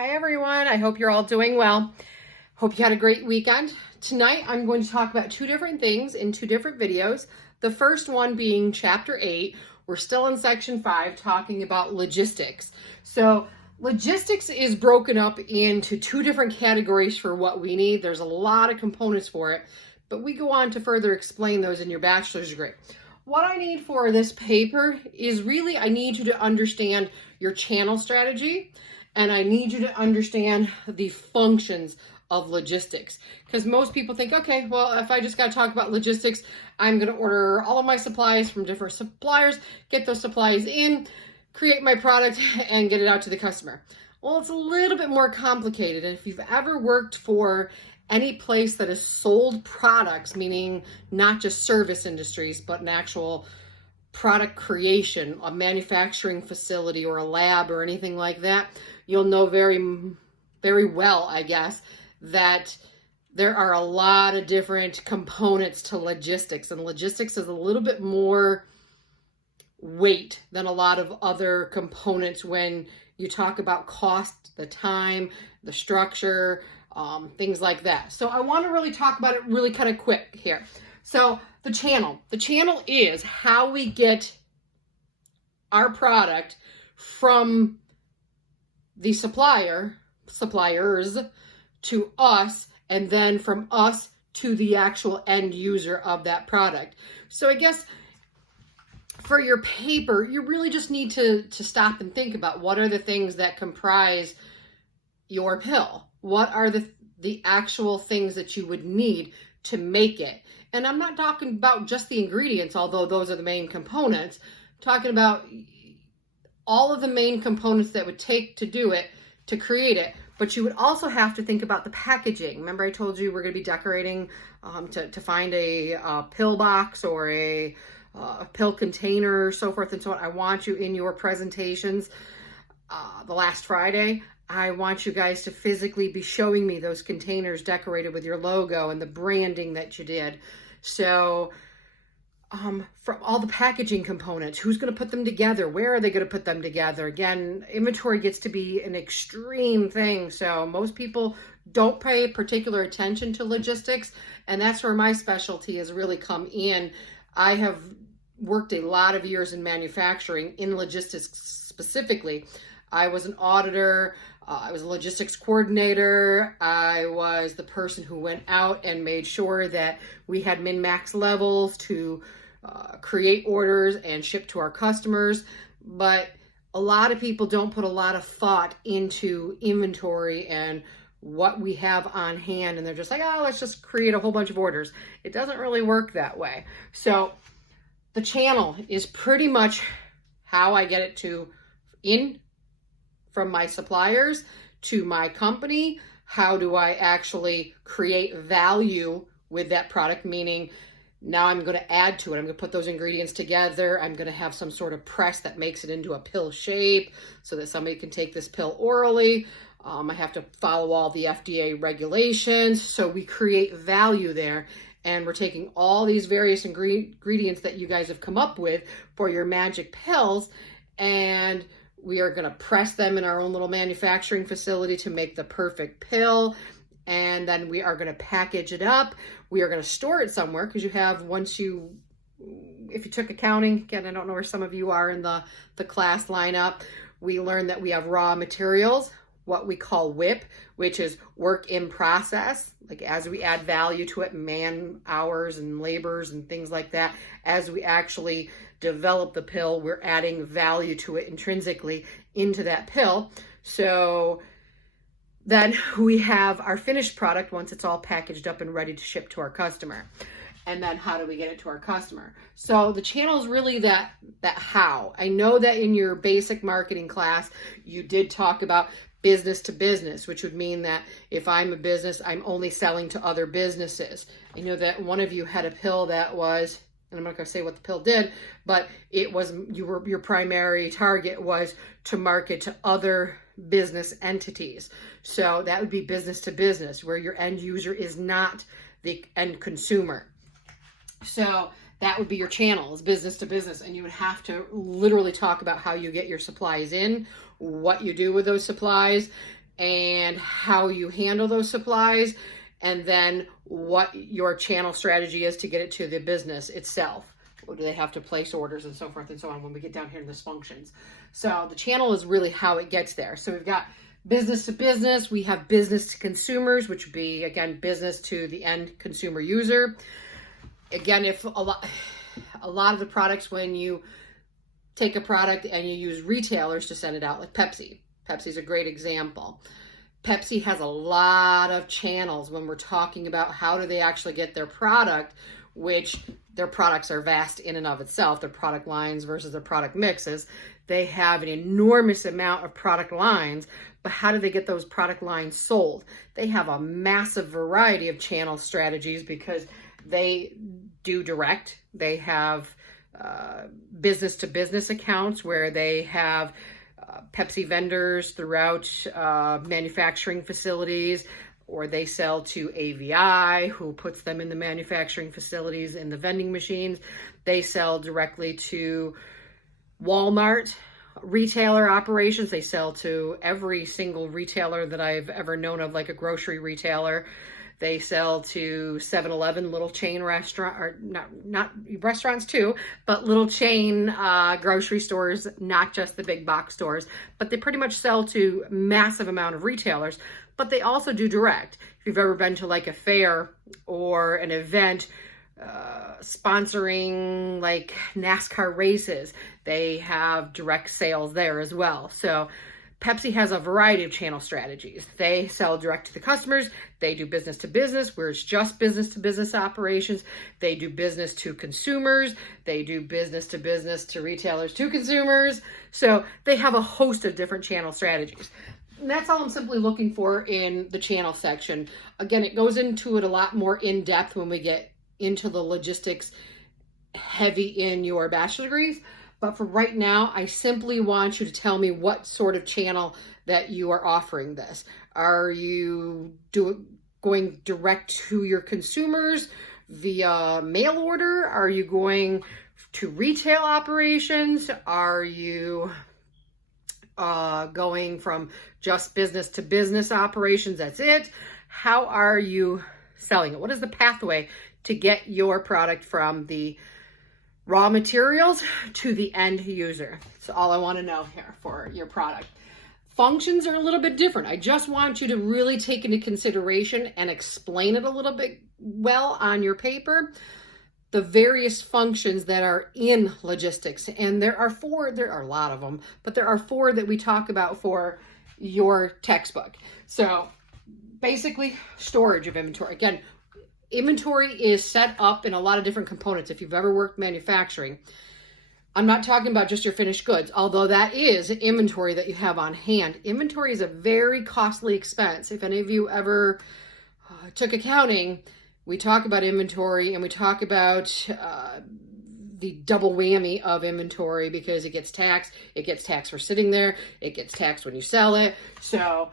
Hi everyone, I hope you're all doing well. Hope you had a great weekend. Tonight I'm going to talk about two different things in two different videos. The first one being chapter 8. We're still in section 5 talking about logistics. So logistics is broken up into two different categories for what we need. There's a lot of components for it, but we go on to further explain those in your bachelor's degree. What I need for this paper is really I need you to understand your channel strategy, and I need you to understand the functions of logistics. Because most people think, okay, well, if I just got to talk about logistics, I'm going to order all of my supplies from different suppliers, get those supplies in, create my product, and get it out to the customer. Well, it's a little bit more complicated. And if you've ever worked for any place that has sold products, meaning not just service industries, but an actual product creation, a manufacturing facility or a lab or anything like that, you'll know very well, I guess, that there are a lot of different components to logistics, and logistics is a little bit more weight than a lot of other components when you talk about cost, the time, the structure, things like that. So I want to really talk about it really kind of quick here. So the channel is how we get our product from the suppliers to us, and then from us to the actual end user of that product. So I guess for your paper, you really just need to stop and think about what are the things that comprise your pill. What are the actual things that you would need to make it? And I'm not talking about just the ingredients, although those are the main components. I'm talking about all of the main components that would take to do it, to create it. But you would also have to think about the packaging. Remember I told you we're going to be decorating to find a pill box or a pill container, so forth and so on. I want you in your presentations the last Friday. I want you guys to physically be showing me those containers decorated with your logo and the branding that you did. So from all the packaging components, who's going to put them together? Where are they going to put them together? Again, inventory gets to be an extreme thing. So most people don't pay particular attention to logistics. And that's where my specialty has really come in. I have worked a lot of years in manufacturing in logistics specifically. I was an auditor. I was a logistics coordinator. I was the person who went out and made sure that we had min-max levels to create orders and ship to our customers. But a lot of people don't put a lot of thought into inventory and what we have on hand. And they're just like, oh, let's just create a whole bunch of orders. It doesn't really work that way. So the channel is pretty much how I get it from my suppliers to my company. How do I actually create value with that product? Meaning now I'm going to add to it. I'm going to put those ingredients together. I'm going to have some sort of press that makes it into a pill shape so that somebody can take this pill orally. I have to follow all the FDA regulations. So we create value there. And we're taking all these various ingredients that you guys have come up with for your magic pills, and we are going to press them in our own little manufacturing facility to make the perfect pill. And then we are going to package it up. We are going to store it somewhere because you have, if you took accounting, again, I don't know where some of you are in the class lineup, we learned that we have raw materials, what we call WIP, which is work in process. Like as we add value to it, man hours and labors and things like that, as we actually develop the pill, we're adding value to it intrinsically into that pill. So then we have our finished product once it's all packaged up and ready to ship to our customer. And then how do we get it to our customer? So the channel is really that how. I know that in your basic marketing class, you did talk about business to business, which would mean that if I'm a business, I'm only selling to other businesses. I know that one of you had a pill that was, and I'm not going to say what the pill did, but it was, your primary target was to market to other business entities. So that would be business to business, where your end user is not the end consumer. So that would be your channel, is business to business. And you would have to literally talk about how you get your supplies in, what you do with those supplies, and how you handle those supplies, and then what your channel strategy is to get it to the business itself. Or do they have to place orders and so forth and so on when we get down here in this functions. So the channel is really how it gets there. So we've got business to business, we have business to consumers, which would be, again, business to the end consumer user. Again, if a lot of the products, when you take a product and you use retailers to send it out, like Pepsi's a great example. Pepsi has a lot of channels when we're talking about how do they actually get their product, which their products are vast in and of itself, their product lines versus their product mixes. They have an enormous amount of product lines, but how do they get those product lines sold? They have a massive variety of channel strategies because they do direct. They have business to business accounts where they have Pepsi vendors throughout manufacturing facilities, or they sell to AVI, who puts them in the manufacturing facilities in the vending machines. They sell directly to Walmart retailer operations. They sell to every single retailer that I've ever known of, like a grocery retailer. They sell to 7-Eleven, little chain restaurant, or not restaurants too, but little chain grocery stores, not just the big box stores. But they pretty much sell to massive amount of retailers. But they also do direct. If you've ever been to like a fair or an event sponsoring like NASCAR races, they have direct sales there as well. So Pepsi has a variety of channel strategies. They sell direct to the customers. They do business to business, where it's just business to business operations. They do business to consumers. They do business to retailers to consumers. So they have a host of different channel strategies. And that's all I'm simply looking for in the channel section. Again, it goes into it a lot more in depth when we get into the logistics heavy in your bachelor degrees. But for right now, I simply want you to tell me what sort of channel that you are offering this. Are you going direct to your consumers via mail order? Are you going to retail operations? Are you going from just business to business operations? That's it. How are you selling it? What is the pathway to get your product from the raw materials to the end user? That's all I want to know here for your product. Functions are a little bit different. I just want you to really take into consideration and explain it a little bit well on your paper, the various functions that are in logistics. And there are a lot of them, but there are 4 that we talk about for your textbook. So basically, storage of inventory. Again, inventory is set up in a lot of different components. If you've ever worked manufacturing, I'm not talking about just your finished goods, although that is inventory that you have on hand. Inventory is a very costly expense. If any of you ever took accounting, we talk about inventory, and we talk about the double whammy of inventory, because it gets taxed. It gets taxed for sitting there. It gets taxed when you sell it. So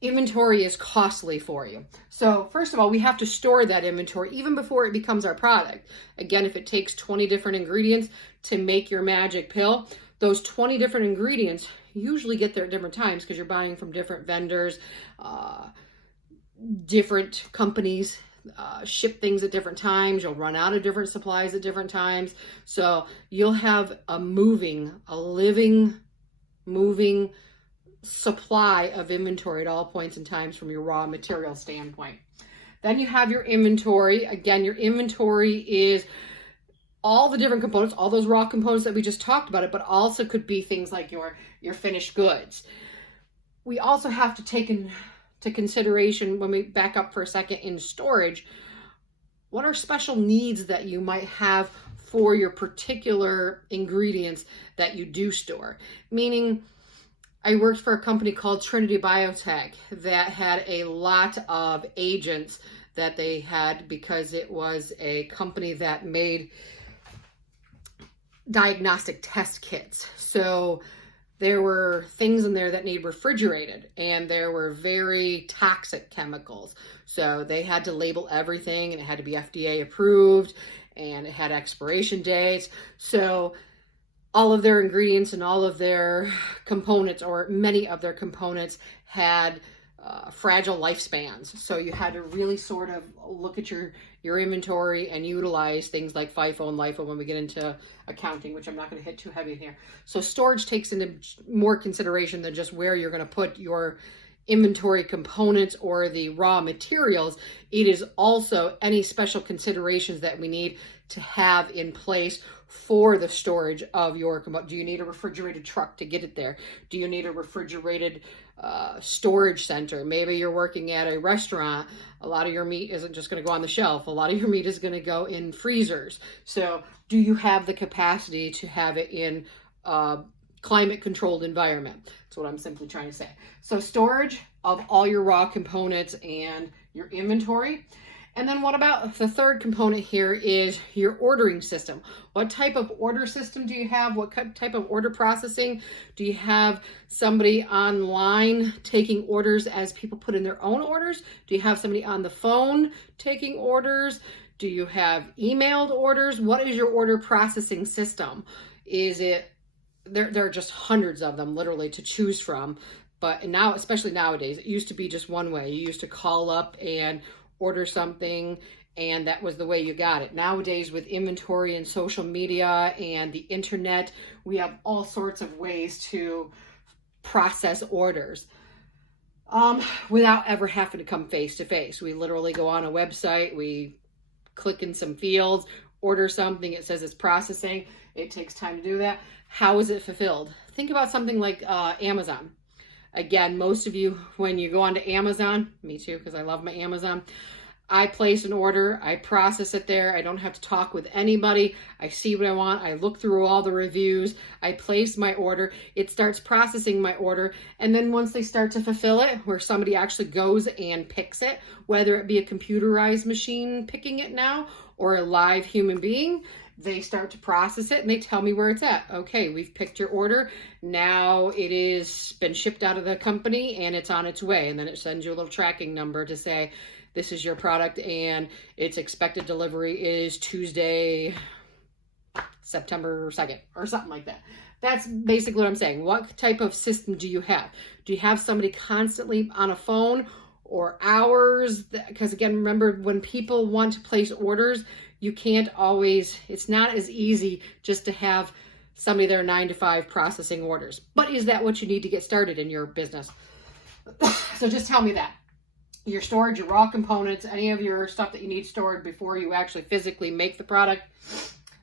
inventory is costly for you. So first of all, we have to store that inventory even before it becomes our product. Again, if it takes 20 different ingredients to make your magic pill, those 20 different ingredients usually get there at different times because you're buying from different vendors, different companies ship things at different times. You'll run out of different supplies at different times. So you'll have a living, moving supply of inventory at all points in times from your raw material standpoint. Then you have your inventory. Again, your inventory is all the different components, all those raw components that we just talked about, but also could be things like your finished goods. We also have to take into consideration, when we back up for a second in storage, what are special needs that you might have for your particular ingredients that you do store. Meaning, I worked for a company called Trinity Biotech that had a lot of agents that they had because it was a company that made diagnostic test kits. So there were things in there that need refrigerated, and there were very toxic chemicals. So they had to label everything, and it had to be FDA approved, and it had expiration dates. So all of their ingredients and all of their components, or many of their components, had fragile lifespans. So you had to really sort of look at your inventory and utilize things like FIFO and LIFO when we get into accounting, which I'm not going to hit too heavy here. So storage takes into more consideration than just where you're going to put your inventory components or the raw materials. It is also any special considerations that we need to have in place for the storage of your component. Do you need a refrigerated truck to get it there? Do you need a refrigerated storage center? Maybe you're working at a restaurant. A lot of your meat isn't just going to go on the shelf. A lot of your meat is going to go in freezers. So do you have the capacity to have it in climate controlled environment? That's what I'm simply trying to say. So storage of all your raw components and your inventory. And then what about the third component here is your ordering system. What type of order system do you have? What type of order processing? Do you have somebody online taking orders as people put in their own orders? Do you have somebody on the phone taking orders? Do you have emailed orders? What is your order processing system? Is it, there are just hundreds of them literally to choose from. But now, especially nowadays, it used to be just one way. You used to call up and order something, and that was the way you got it. Nowadays, with inventory and social media and the internet, we have all sorts of ways to process orders without ever having to come face to face. We literally go on a website, we click in some fields, order something, it says it's processing. It takes time to do that. How is it fulfilled? Think about something like Amazon. Again, most of you, when you go onto Amazon, me too, because I love my Amazon, I place an order, I process it there, I don't have to talk with anybody, I see what I want, I look through all the reviews, I place my order, it starts processing my order, and then once they start to fulfill it, where somebody actually goes and picks it, whether it be a computerized machine picking it now, or a live human being, they start to process it and they tell me where it's at. Okay, we've picked your order. Now it is been shipped out of the company and it's on its way. And then it sends you a little tracking number to say, this is your product and its expected delivery is Tuesday, September 2nd or something like that. That's basically what I'm saying. What type of system do you have? Do you have somebody constantly on a phone or hours? Because again, remember, when people want to place orders, you can't always, it's not as easy just to have somebody there 9 to 5 processing orders. But is that what you need to get started in your business? So just tell me that. Your storage, your raw components, any of your stuff that you need stored before you actually physically make the product.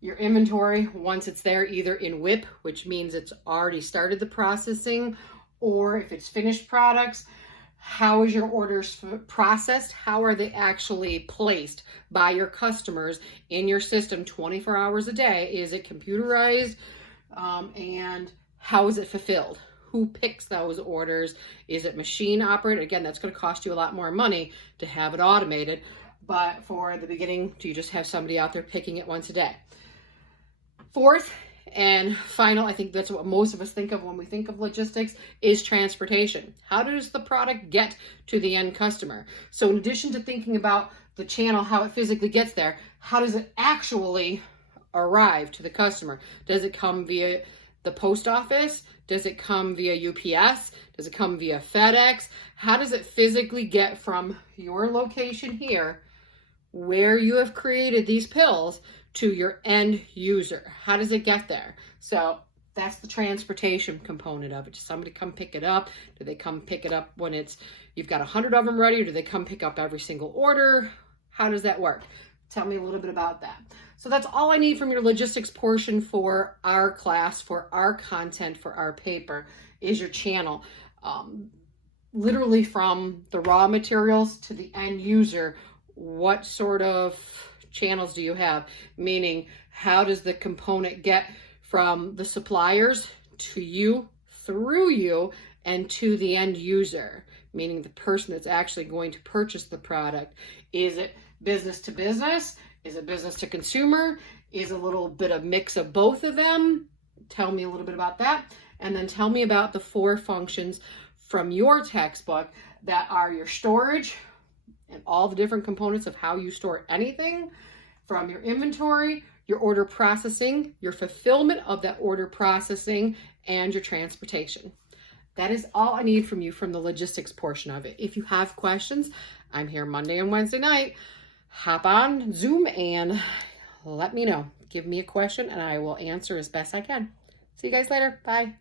Your inventory, once it's there, either in WIP, which means it's already started the processing, or if it's finished products, how is your orders processed? How are they actually placed by your customers in your system 24 hours a day? Is it computerized? And how is it fulfilled? Who picks those orders? Is it machine operated? Again, that's going to cost you a lot more money to have it automated. But for the beginning, do you just have somebody out there picking it once a day? Fourth and final, I think that's what most of us think of when we think of logistics, is transportation. How does the product get to the end customer? So in addition to thinking about the channel, how it physically gets there, how does it actually arrive to the customer? Does it come via the post office? Does it come via UPS? Does it come via FedEx? How does it physically get from your location here, where you have created these pills, to your end user? How does it get there? So that's the transportation component of it. Does somebody come pick it up? Do they come pick it up when you've got 100 of them ready, or do they come pick up every single order? How does that work? Tell me a little bit about that. So that's all I need from your logistics portion for our class, for our content, for our paper, is your channel. Literally from the raw materials to the end user, what sort of channels do you have? Meaning, how does the component get from the suppliers to you, through you, and to the end user? Meaning the person that's actually going to purchase the product. Is it business to business? Is it business to consumer? Is a little bit of mix of both of them? Tell me a little bit about that. And then tell me about the 4 functions from your textbook that are your storage, and all the different components of how you store anything, from your inventory, your order processing, your fulfillment of that order processing, and your transportation. That is all I need from you from the logistics portion of it. If you have questions, I'm here Monday and Wednesday night. Hop on Zoom and let me know. Give me a question and I will answer as best I can. See you guys later. Bye.